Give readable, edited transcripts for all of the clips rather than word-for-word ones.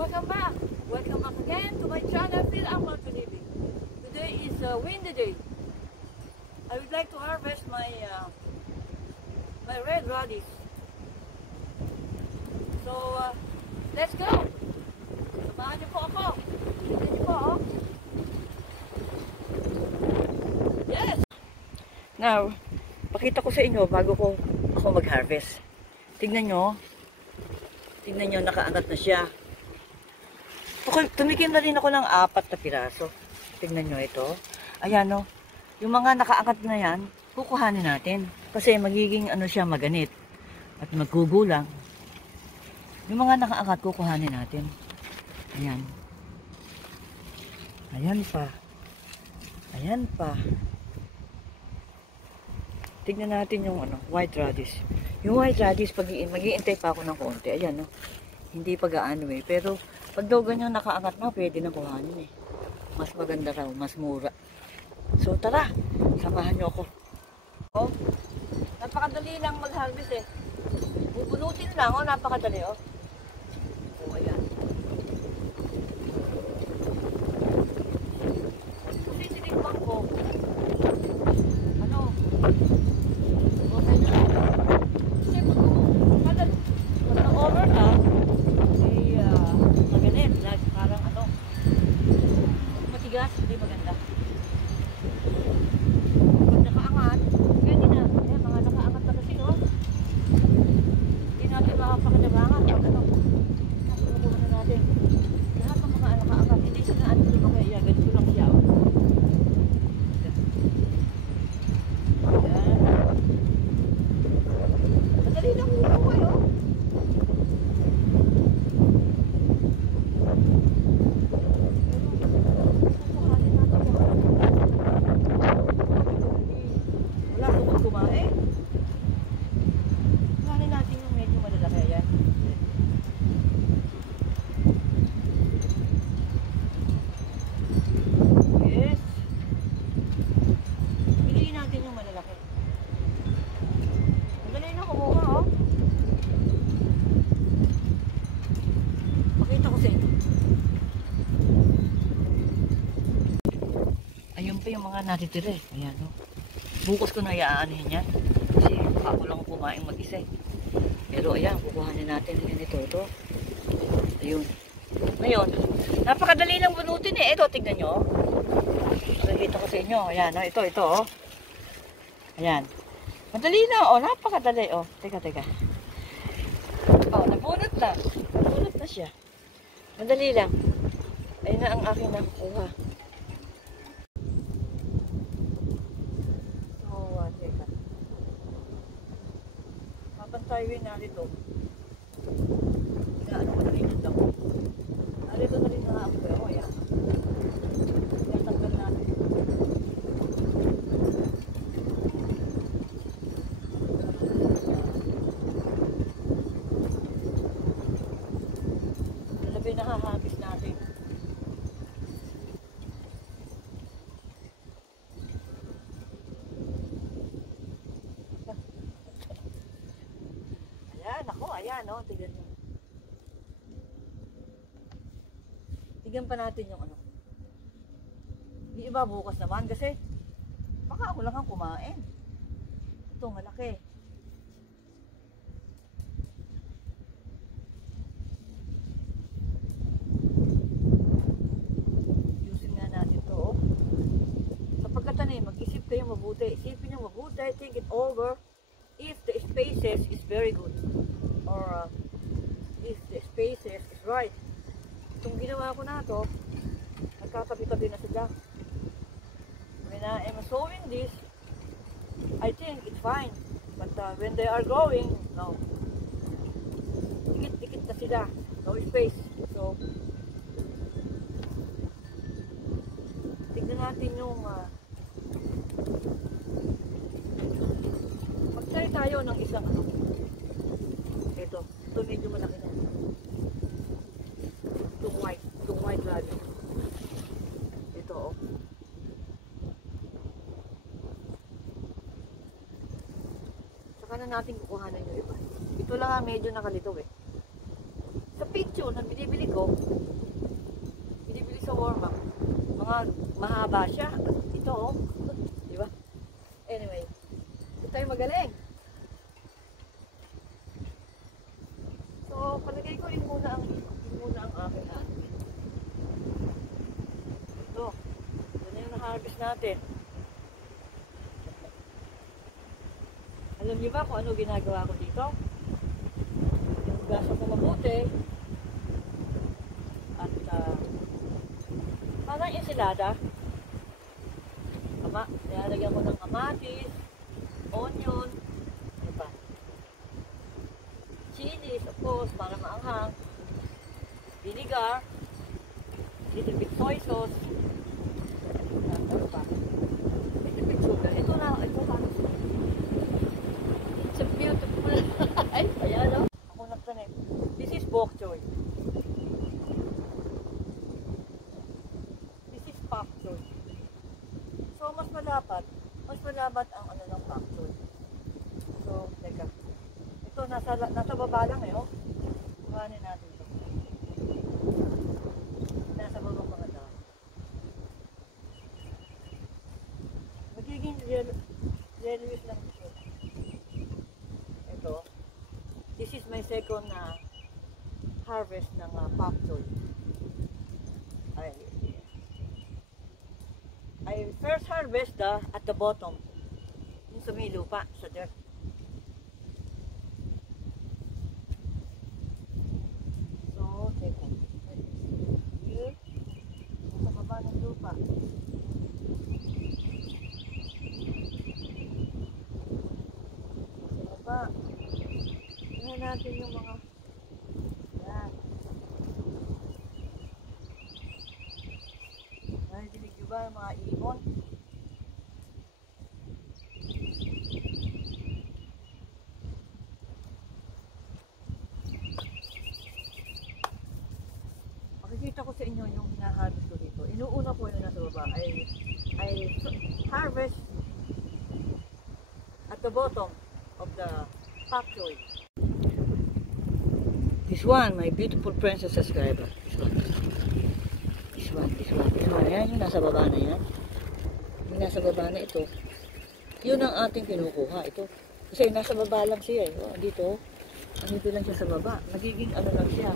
Welcome back! Welcome back again to my channel, Phil Amal Tulibi. Today is a windy day. I would like to harvest my red radish. So, let's go! Samahan niyo po ako. Tignan niyo po, oh. Yes! Now, pakita ko sa inyo bago ako mag-harvest. Tignan nyo, nakaangat na siya. Tumikim na rin ako ng 4 na piraso. Tignan nyo ito. Ayan o, yung mga nakaangat na yan, kukuhanin natin. Kasi magiging ano siya, maganit. At magkugulang. Yung mga nakaangat, kukuhanin natin. Ayan. Ayan pa. Ayan pa. Tignan natin yung white radish. Yung white radish, mag-iintay pa ako ng konti. Ayan, no? Hindi pa gaano eh. Pero, pag daw ganyan nakaangat na, pwede na kuhanin eh. Mas maganda raw, mas mura. So, tara. Samahan nyo ako. Oh, napakadali lang mag-harvest eh. Bubunutin lang, oh. Napakadali, oh. Oh, ayan. Kasi sinikbang ko. Ano? Okay na. Kasi pag na-over ka, maganit. Parang ano, matigas, hindi maganda. Pag nakaangat, pwede na. Ayan, mga nakaangat na kasi, no? Hindi natin makapakinabangan. Pag ano, nakakuha na natin. Lahat ng mga nakaangat, hindi siya na hindi kaya ganito lang siya. Ayan. Madali lang mo kayo. Ayun pa yung mga natitira eh. Ayan, no? Bukas ko na iaanihin yan. Kasi ako lang kumain mag-isa eh. Pero ayan, kukuhanin natin yan ito. Ayun. Ngayon, napakadali lang bunutin eh. Ito, tignan nyo. Nakikita ko sa inyo. Ayan, no? Ito, oh. Ayan. Madali na, oh. Napakadali, oh. Teka. Oh, nabunot na. Nabunot na siya. Madali lang. Ayun na ang aking nakukuha. Papantayuin na rito. Inaano ko na rin yung damo. Narito na rin na ako. O, ayan. Tinatanggal natin. Nalabi na hahagis natin. Ayan, no? Tignan nyo. Tignan pa natin yung ano. Yung iba bukas naman kasi baka ako lang ang kumain. Ito, malaki. Ayusin nga natin ito, oh. Sa pagkatanim, mag-isip kayo mabuti. Isipin nyo mabuti. Think it over. If the spaces is very good. Or if the spaces is right. Itong ginawa ko na ito, nagkatabi-tabi na sila. When I am sowing this, I think it's fine. But when they are growing, no. Dikit-dikit na sila. No space. So, tignan natin yung mag-try tayo ng isang ano. Ito medyo malaki na. Itong white radish. Ito, oh. Saka na natin kukuhanan yung iba. Ito lang medyo nakalito eh. Sa picture na binibili ko, mahaba siya. Ito, oh. Di ba? Anyway, ito tayo magaling. So, palagay ko yun muna ang aking akin. Ito, yun na yung na-harvest natin. Alam niyo ba kung ano ginagawa ko dito? Yung gasa ko mabuti. At, parang ensilada. Nilalagyan ko ng kamatis, onion, ano pa? Chilies, of course, para maanghang. Vinegar, little bit soy sauce. Ano pa? Little bit sugar. Ito na, ito pa. It's a beautiful. Ay, ayan o. Ako nagtanim. This is bok choy. This is pak choy. So, mas malabat ang ano ng pak choy. So, teka. Ito, nasa baba lang eh, oh. Kuhanin natin ito. Nasa baba mga dami. Magiging yellowish lang ito. Ito. This is my second harvest ng pak choy. I first harvest at the bottom. Yung sa may lupa, sa dirt. So, teka. Here. Sa baba ng lupa. Sa baba. Tingnan natin yung mga... Yan. Narinig nyo ba yung mga ibon? Makikita ko sa inyo yung hinaharvest ko dito. Inuuna ko yung nasa baba. I harvest at the bottom of the pak choy. This one, my beautiful princess subscriber. This one. Ayan, yung nasa baba na yan. Yung nasa baba na ito. Yun ang ating kinukuha. Ito. Kasi nasa baba lang siya eh. Oh, dito. Dito lang siya sa baba. Nagiging ano lang siya.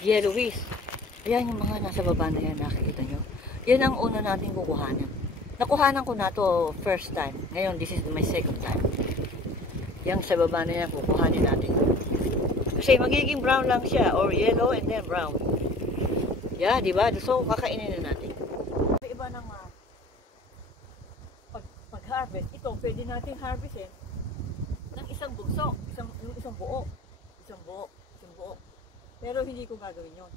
Yellowish. Ayan yung mga nasa baba na yan. Nakikita nyo. Yan ang una natin kukuhanan. Nakuhanan ko na to first time. Ngayon, this is my second time. Yang sa baba na yan, kukuhanin natin. Kasi magiging brown lang siya. Or yellow and then brown. Yeah, di ba? So, kakainin na natin. Iba ng pag-harvest. Ito, pwede natin harvestin ng isang bugso. Isang buo. Pero hindi ko gagawin yun.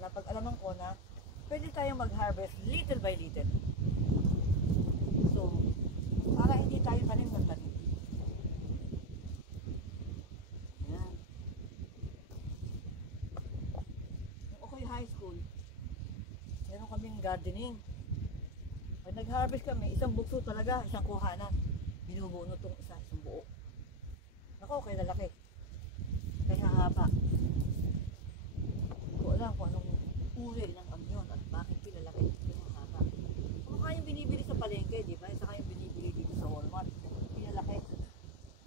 Napag-alaman ko na pwede tayong mag-harvest little by little. So, para hindi tayo tanim ng tanim. Yan. Nung ako'y high school, meron kaming gardening. Pag nag-harvest kami, isang bugso talaga, isang kuhanan. Binubunot itong isang buo. Nako, kaya lalaki. Kaya haba. Hindi ko alam kung anong uri ng amyon at bakit pinalaki yung haba. Kung yung binibili sa palengke, di ba? Saka yung binibili dito sa Walmart, pinalaki.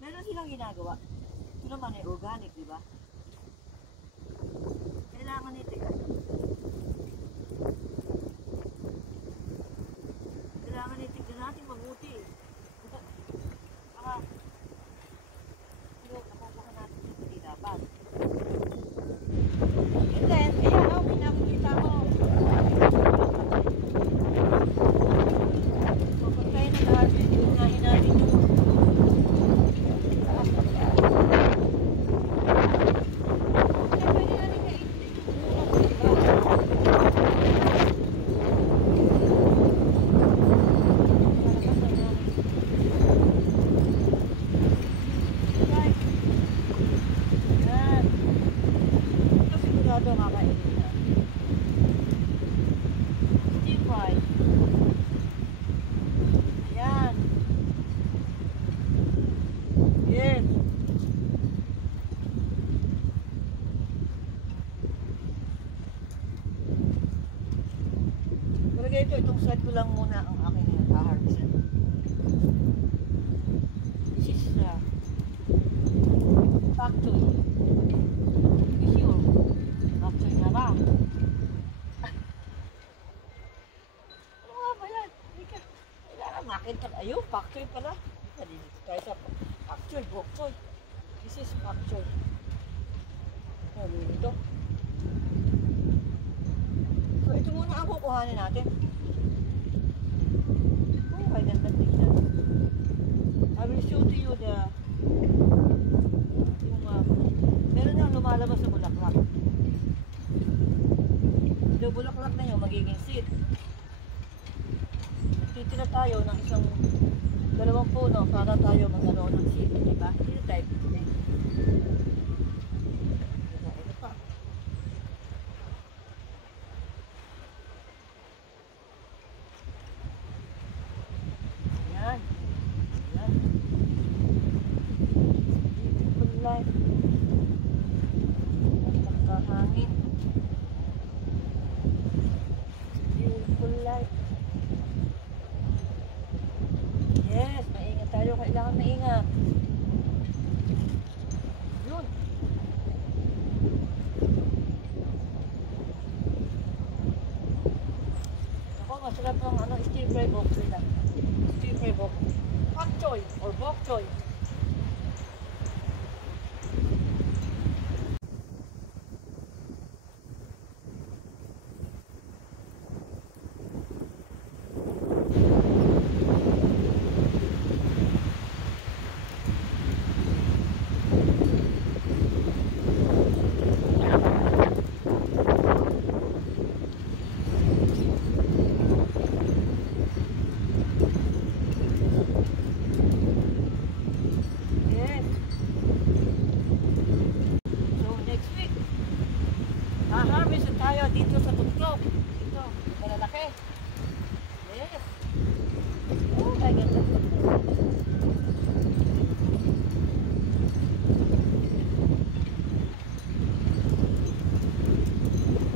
Meron silang ginagawa. Ito naman ay organic, di ba? Kailangan ito. Kailangan ito natin mabuti. Baka, nakukuha natin ito, hindi dapat. Ito, itong side ko lang muna ang aking kaharvestan. This is pak choy. Sure. Pak choy nga ba? Ano nga ba yan? Halika. Kailangan makita. Ayun, pak choy pala. Nalilito tayo sa pak choy, bok choy. This is pak choy. Nalilito. So, ito muna ang kukuhanin natin. Oh, kaya ganda tingnan. I will show to you the meron na lumalabas sa bulaklak. Yung bulaklak na yun, magiging seed. Titira tayo ng isang 2 puno para tayo magkaroon ng seed. Diba? Dito tayo. Ito pa. Ayan. Ayan. Beautiful life. Nakahangin. Beautiful life. Yes, maingat tayo. Kailangan maingat. Yun. Ako, masarap ng stir-fry bok choy lang. Stir-fry bok. Pak choy or bok choy. Harvest tayo dito sa tuklok. Ito, malalaki. Yes. Oh, my ganda.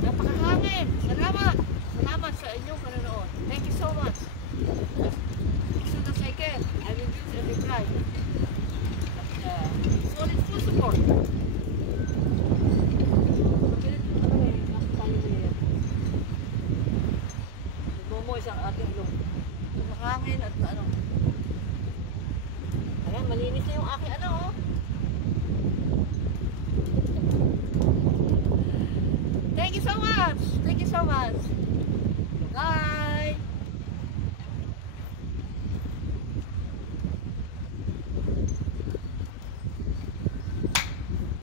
Napakahangin. Salamat. Salamat sa inyong panonood. Thank you so much. As soon as I can, I will use and reply. Solid full support. Isang ating ilong. Makahangin at ano. Ayan, malinis na yung aking ano, oh. Thank you so much. Thank you so much. Bye.